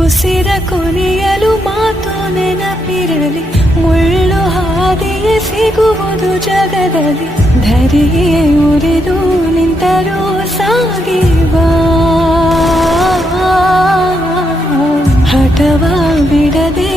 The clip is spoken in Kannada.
ಉಸಿರ ಕೊನೆಯಲು ಮಾತು ನೆನಪಿರಲಿ, ಮುಳ್ಳು ಹಾದಿಯೇ ಸಿಗುವುದು ಜಗದಲ್ಲಿ. ಧರೆಯೇ ಉರಿದು ನಿಂತರೂ ಸಾಗಿವಾ, ಹಠವ ಬಿಡದೆ